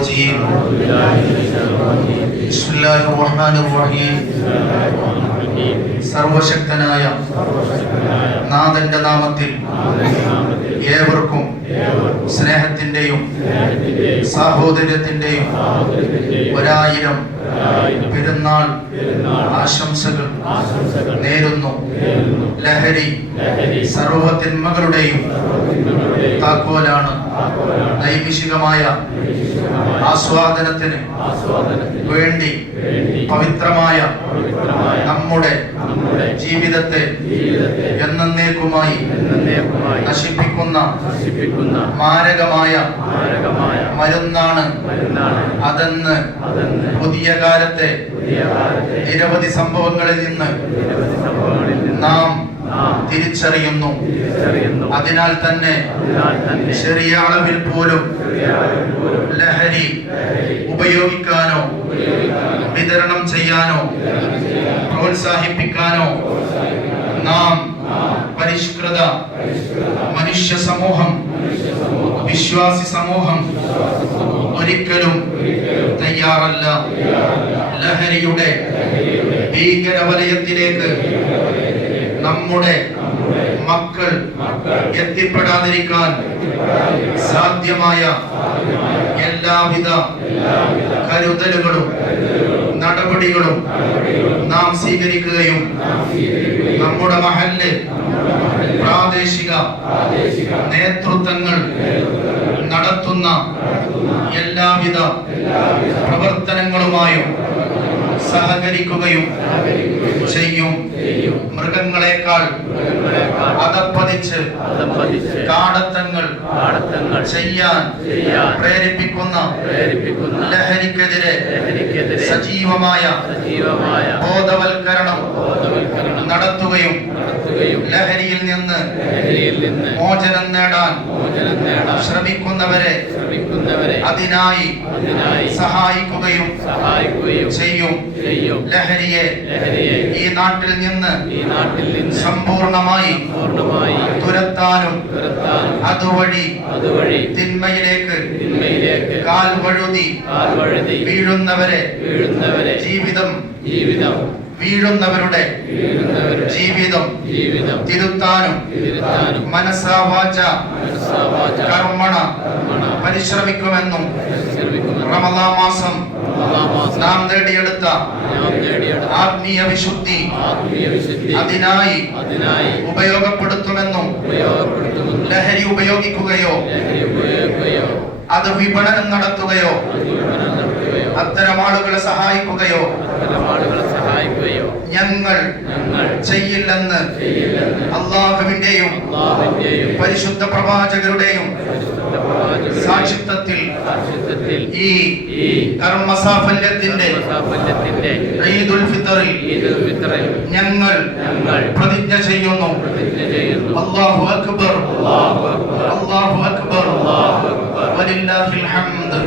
الرجيم بسم الله الرحمن الرحيم സർവശക്തനായ നാഥന്റെ നാമത്തിൽ ഏവർക്കും സ്നേഹത്തിന്റെയും സാഹോദര്യത്തിന്റെയും ഒരായിരം പെരുന്നാൾ ആശംസകൾ നേരുന്നു ലഹരി സർവത്തിന്മകളുടെയും താക്കോലാണ്. നൈമിഷികമായ ആസ്വാദനത്തിന് വേണ്ടി പവിത്രമായ നമ്മുടെ ജീവിതത്തെ എന്നേക്കുമായി നശിപ്പിക്കുന്ന മാരകമായ മരുന്നാണ് അതെന്ന് പുതിയ കാലത്തെ നിരവധി സംഭവങ്ങളിൽ നിന്ന് നാം തിരിച്ചറിയുന്നു. അതിനാൽ തന്നെ ചെറിയ അളവിൽ പോലും ലഹരി ഉപയോഗിക്കാനോ വിതരണം ചെയ്യാനോ പ്രോത്സാഹിപ്പിക്കാനോ നാം പരിഷ്കൃത മനുഷ്യ സമൂഹം വിശ്വാസി സമൂഹം ഒരിക്കലും തയ്യാറല്ല. ലഹരിയുടെ ഭീകരവലയത്തിലേക്ക് നമ്മുടെ മക്കൾ എത്തിപ്പെടാതിരിക്കാൻ സാധ്യമായ എല്ലാവിധ കരുതലുകളും നടപടികളും നാം സ്വീകരിക്കുകയും നമ്മുടെ മഹല്ല് പ്രാദേശിക നേതൃത്വങ്ങൾ നടത്തുന്ന എല്ലാവിധ പ്രവർത്തനങ്ങളുമായും സഹകരിക്കുകയും ചെയ്യും. മൃഗങ്ങളെക്കാൾ അതപ്പതിച്ച് കാടത്തങ്ങൾ ചെയ്യാൻ പ്രേരിപ്പിക്കുന്ന ലഹരിക്കെതിരെ സജീവമായ ബോധവൽക്കരണം നടത്തുകയും ലഹരിയിൽ നിന്ന് മോചനം നേടാൻ ശ്രമിക്കുന്നവരെ അതിനായി സഹായിക്കുകയും ചെയ്യും. ലഹരിയെ ഈ നാട്ടിൽ നിന്ന് സമ്പൂർണമായി തുരത്താനും അതുവഴി തിന്മയിലേക്ക് കാൽ വഴുതി വീഴുന്നവരെ ജീവിതം ജീവിതം വീഴുന്നവരുടെ ജീവിതം തിരുത്താനും മനസ്സാവാച കർമ്മണ പരിശ്രമിക്കുമെന്നും റമദാ മാസം നാം നേടിയെടുത്ത ആത്മീയ വിശുദ്ധി അതിനായി ഉപയോഗപ്പെടുത്തുമെന്നും ലഹരി ഉപയോഗിക്കുകയോ അത് വിപണനം നടത്തുകയോ അത്തരം ആളുകളെ സഹായിക്കുകയോ ഞങ്ങൾ ചെയ്യില്ലെന്ന് അള്ളാഹുവിന്റെയും പരിശുദ്ധ പ്രവാചകരുടെയും സാക്ഷിത്വത്തിൽ ഈ കർമ്മസാഫല്യത്തിന്റെ സാഫല്യത്തിന്റെ ഈദുൽ ഫിത്തറിൽ ഞങ്ങൾ പ്രതിജ്ഞ ചെയ്യുന്നു. അള്ളാഹു അക്ബർ. അല്ലാഹു അക്ബർ. വലില്ലാഹിൽ ഹംദ്.